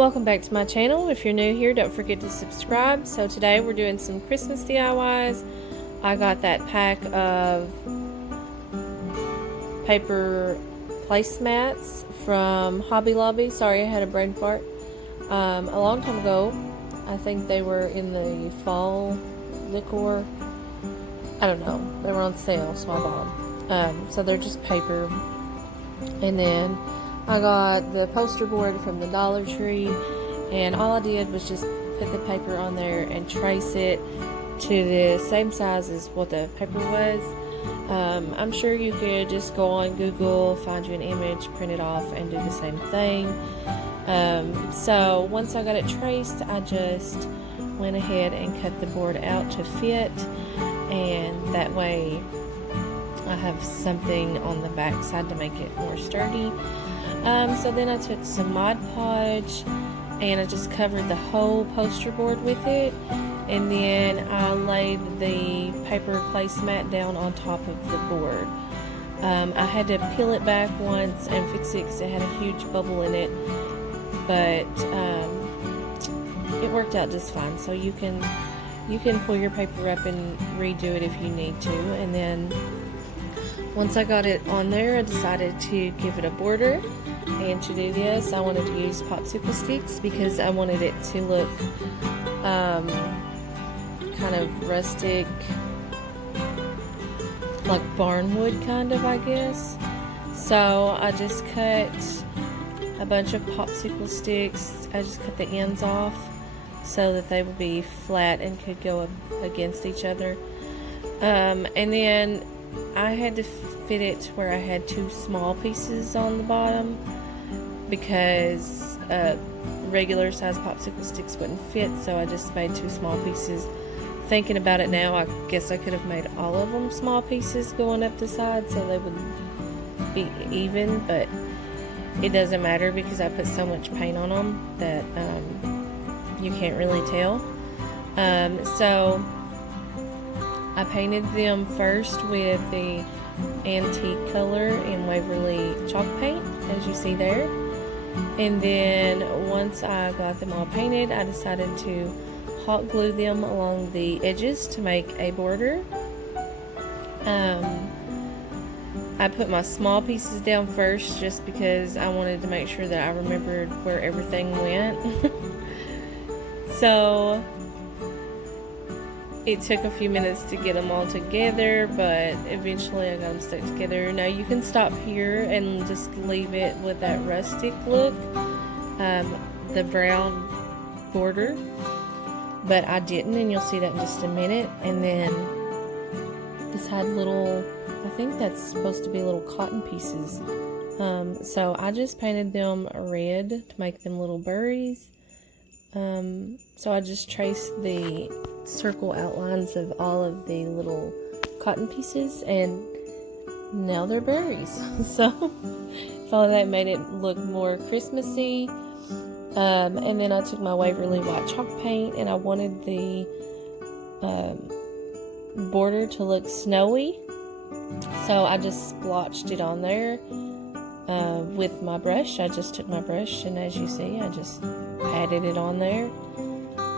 Welcome back to my channel. If you're new here, don't forget to subscribe. So today we're doing some Christmas DIYs. I got that pack of paper placemats from Hobby Lobby. Sorry, I had a brain fart. A long time ago. I think they were in the fall decor. I don't know. They were on sale, so I bought them. So they're just paper. And then I got the poster board from the Dollar Tree, and all I did was just put the paper on there and trace it to the same size as what the paper was. I'm sure you could just go on Google, find you an image, print it off, and do the same thing. So once I got it traced, I just went ahead and cut the board out to fit, and that way I have something on the back side to make it more sturdy. So then I took some Mod Podge and I just covered the whole poster board with it, and then I laid the paper placemat down on top of the board. I had to peel it back once and fix it because it had a huge bubble in it, but it worked out just fine. So you can pull your paper up and redo it if you need to. And then once I got it on there, I decided to give it a border. And to do this, I wanted to use popsicle sticks because I wanted it to look kind of rustic, like barnwood kind of, I guess. So I just cut a bunch of popsicle sticks. I just cut the ends off so that they would be flat and could go against each other. And then I had to fit it to where I had two small pieces on the bottom because regular size popsicle sticks wouldn't fit, so I just made two small pieces. Thinking about it now, I guess I could have made all of them small pieces going up the side so they would be even, but it doesn't matter because I put so much paint on them that you can't really tell. So I painted them first with the antique color in Waverly chalk paint, as you see there. And then once I got them all painted, I decided to hot glue them along the edges to make a border. I put my small pieces down first just because I wanted to make sure that I remembered where everything went. So it took a few minutes to get them all together, but eventually I got them stuck together. Now you can stop here and just leave it with that rustic look, the brown border, but I didn't, and you'll see that in just a minute. And then this had little, I think that's supposed to be little cotton pieces, so I just painted them red to make them little berries. So I just traced the circle outlines of all of the little cotton pieces, and now they're berries. So all of that made it look more Christmassy. And then I took my Waverly white chalk paint, and I wanted the border to look snowy, so I just splotched it on there with my brush. I just took my brush, and as you see, I just patted it on there.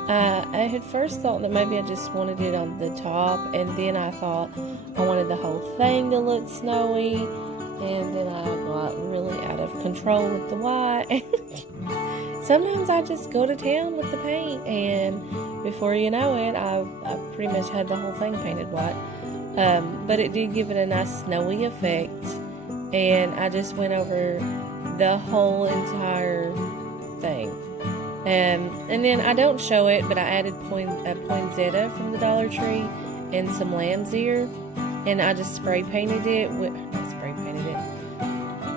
I had first thought that maybe I just wanted it on the top, and then I thought I wanted the whole thing to look snowy, and then I got really out of control with the white. Sometimes I just go to town with the paint, and before you know it, I pretty much had the whole thing painted white. But it did give it a nice snowy effect, and I just went over the whole entire thing. And then I don't show it, but I added poinsettia from the Dollar Tree and some lamb's ear, and I just spray painted it with,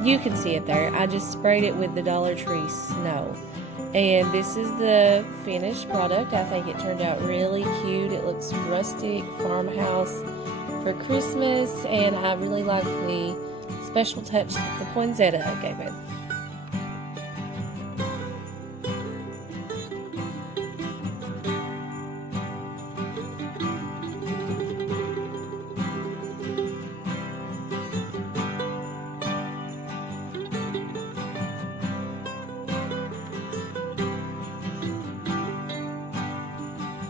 you can see it there. I just sprayed it with the Dollar Tree snow. And this is the finished product. I think it turned out really cute. It looks rustic, farmhouse for Christmas, and I really like the special touch that the poinsettia gave it.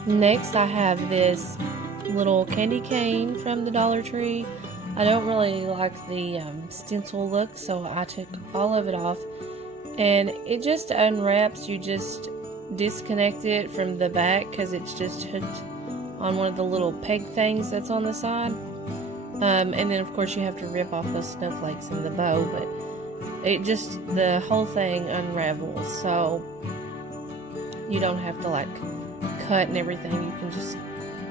Next, I have this little candy cane from the Dollar Tree. I don't really like the stencil look, so I took all of it off, and it just unwraps. You just disconnect it from the back because it's just hooked on one of the little peg things that's on the side. And then of course you have to rip off those snowflakes in the bow, but the whole thing unravels, so you don't have to like cut and everything. You can just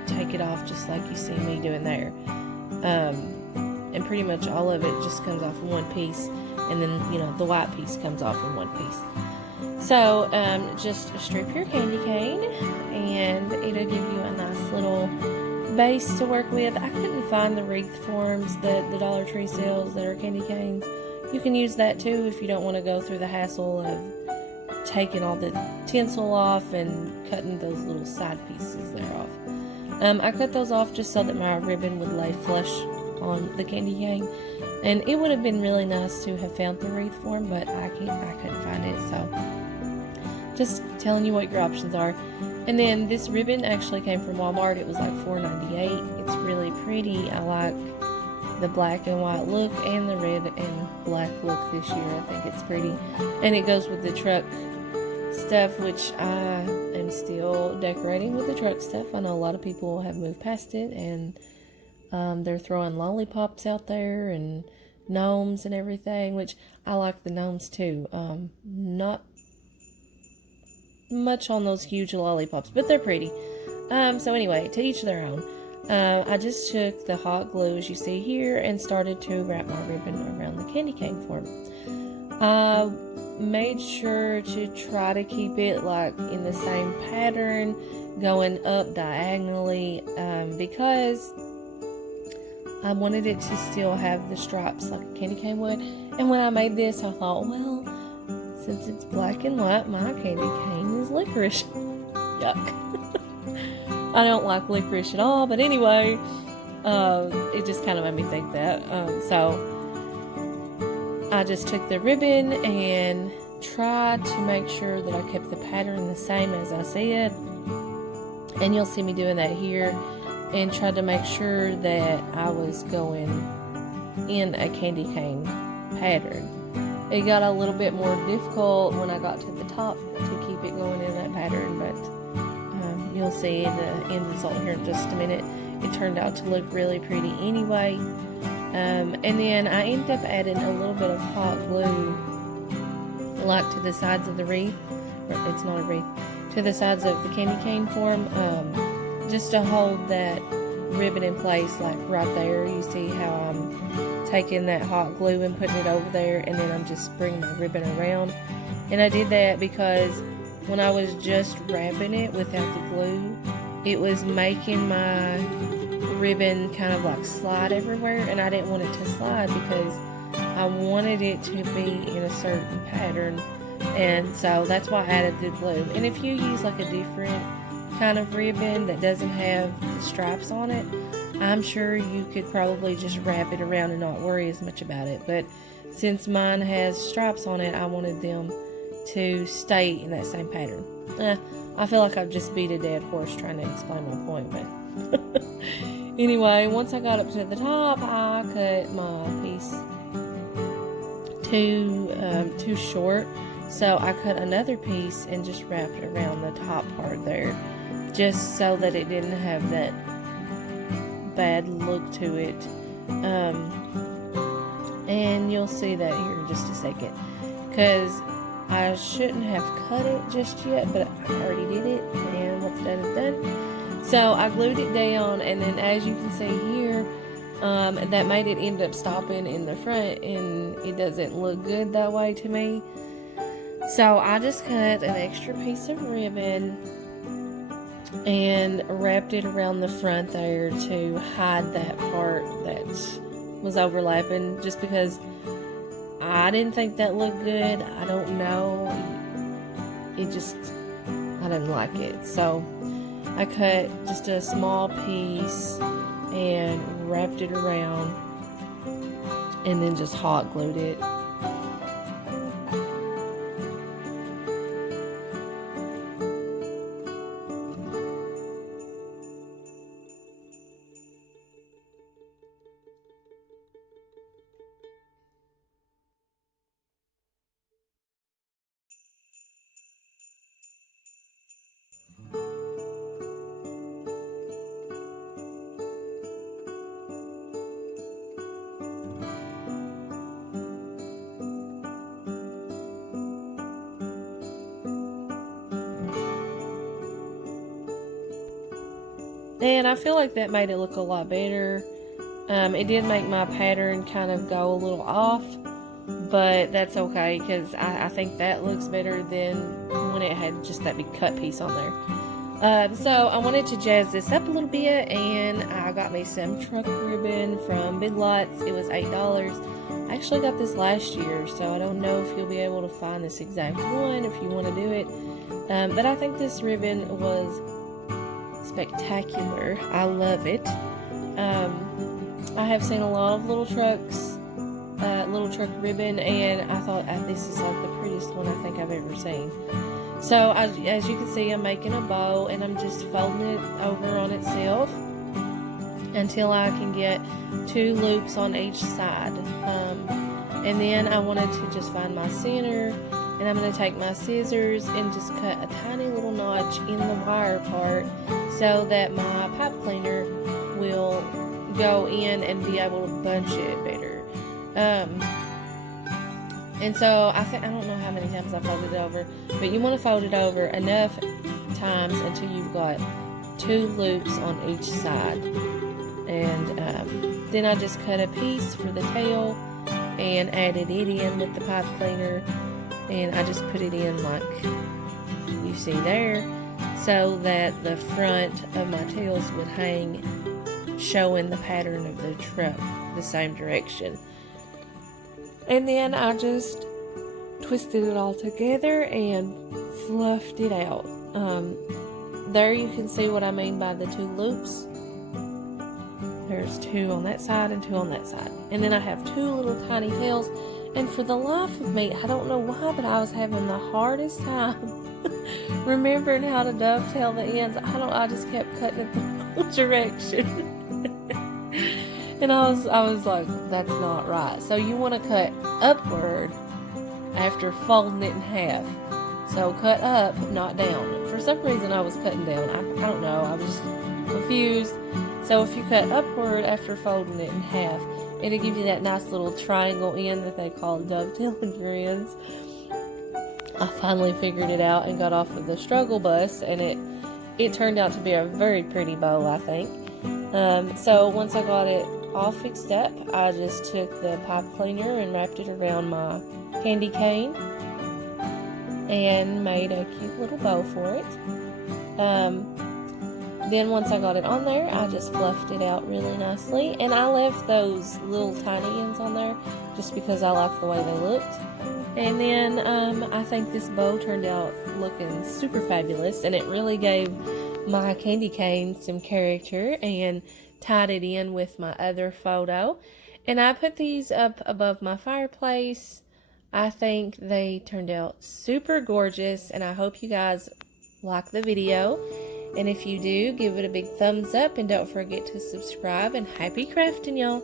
take it off just like you see me doing there. And pretty much all of it just comes off in one piece, and then the white piece comes off in one piece. So just strip your candy cane, and it'll give you a nice little base to work with. I couldn't find the wreath forms that the Dollar Tree sells that are candy canes. You can use that too if you don't want to go through the hassle of taking all the tinsel off and cutting those little side pieces there off. I cut those off just so that my ribbon would lay flush on the candy cane, and it would have been really nice to have found the wreath form, but I couldn't find it, so just telling you what your options are. And then this ribbon actually came from Walmart. It was like $4.98. It's really pretty. I like the black and white look and the red and black look this year. I think it's pretty, and it goes with the truck stuff, which I am still decorating with the truck stuff. I know a lot of people have moved past it, and they're throwing lollipops out there and gnomes and everything, which I like the gnomes too. Not much on those huge lollipops, but they're pretty. So anyway, to each their own. I just took the hot glue, as you see here, and started to wrap my ribbon around the candy cane form. I made sure to try to keep it like in the same pattern, going up diagonally, because I wanted it to still have the stripes like a candy cane would. And when I made this, I thought, well, since it's black and white, my candy cane is licorice. Yuck. I don't like licorice at all, but anyway, it just kind of made me think that. So I just took the ribbon and tried to make sure that I kept the pattern the same as I said. And you'll see me doing that here, and tried to make sure that I was going in a candy cane pattern. It got a little bit more difficult when I got to the top to keep it going in that pattern, but you'll see the end result here in just a minute. It turned out to look really pretty anyway. And then I ended up adding a little bit of hot glue, like to the sides of the wreath, or it's not a wreath, to the sides of the candy cane form, just to hold that ribbon in place, like right there. You see how I'm taking that hot glue and putting it over there, and then I'm just bringing my ribbon around. And I did that because when I was just wrapping it without the glue, it was making my ribbon kind of like slide everywhere, and I didn't want it to slide because I wanted it to be in a certain pattern, and so that's why I added the glue. And if you use like a different kind of ribbon that doesn't have the stripes on it, I'm sure you could probably just wrap it around and not worry as much about it. But since mine has stripes on it, I wanted them to stay in that same pattern. I feel like I've just beat a dead horse trying to explain my point, but anyway, once I got up to the top, I cut my piece too short, so I cut another piece and just wrapped it around the top part there, just so that it didn't have that bad look to it. And you'll see that here in just a second, because I shouldn't have cut it just yet, but I already did it, and what's done is done. So I glued it down, and then as you can see here, that made it end up stopping in the front, and it doesn't look good that way to me. So I just cut an extra piece of ribbon and wrapped it around the front there to hide that part that was overlapping, just because I didn't think that looked good. I don't know. I didn't like it. So I cut just a small piece and wrapped it around, and then just hot glued it. And I feel like that made it look a lot better. It did make my pattern kind of go a little off, but that's okay because I think that looks better than when it had just that big cut piece on there. So I wanted to jazz this up a little bit, and I got me some truck ribbon from Big Lots. It was $8. I actually got this last year, so I don't know if you'll be able to find this exact one if you want to do it. But I think this ribbon was spectacular. I love it. I have seen a lot of little truck ribbon, and I thought this is like the prettiest one I think I've ever seen. So as you can see, I'm making a bow, and I'm just folding it over on itself until I can get 2 loops on each side. And then I wanted to just find my center, and I'm going to take my scissors and just cut a tiny little notch in the wire part so that my pipe cleaner will go in and be able to bunch it better. And so I don't know how many times I folded it over, but you want to fold it over enough times until you've got 2 loops on each side. And then I just cut a piece for the tail and added it in with the pipe cleaner, and I just put it in like you see there, so that the front of my tails would hang, showing the pattern of the truck the same direction. And then I just twisted it all together and fluffed it out. There you can see what I mean by the 2 loops. There's 2 on that side and 2 on that side. And then I have 2 little tiny tails. And for the life of me, I don't know why, but I was having the hardest time remembering how to dovetail the ends. I just kept cutting it the wrong direction. And I was like, that's not right. So you want to cut upward after folding it in half. So cut up, not down. For some reason I was cutting down. I don't know. I was just confused. So if you cut upward after folding it in half, it'll give you that nice little triangle end that they call dovetailing your ends. I finally figured it out and got off of the struggle bus, and it turned out to be a very pretty bow, I think. So once I got it all fixed up, I just took the pipe cleaner and wrapped it around my candy cane and made a cute little bow for it. Then once I got it on there, I just fluffed it out really nicely, and I left those little tiny ends on there just because I like the way they looked. And then I think this bow turned out looking super fabulous, and it really gave my candy cane some character and tied it in with my other photo. And I put these up above my fireplace. I think they turned out super gorgeous, and I hope you guys like the video. And if you do, give it a big thumbs up, and don't forget to subscribe, and happy crafting, y'all.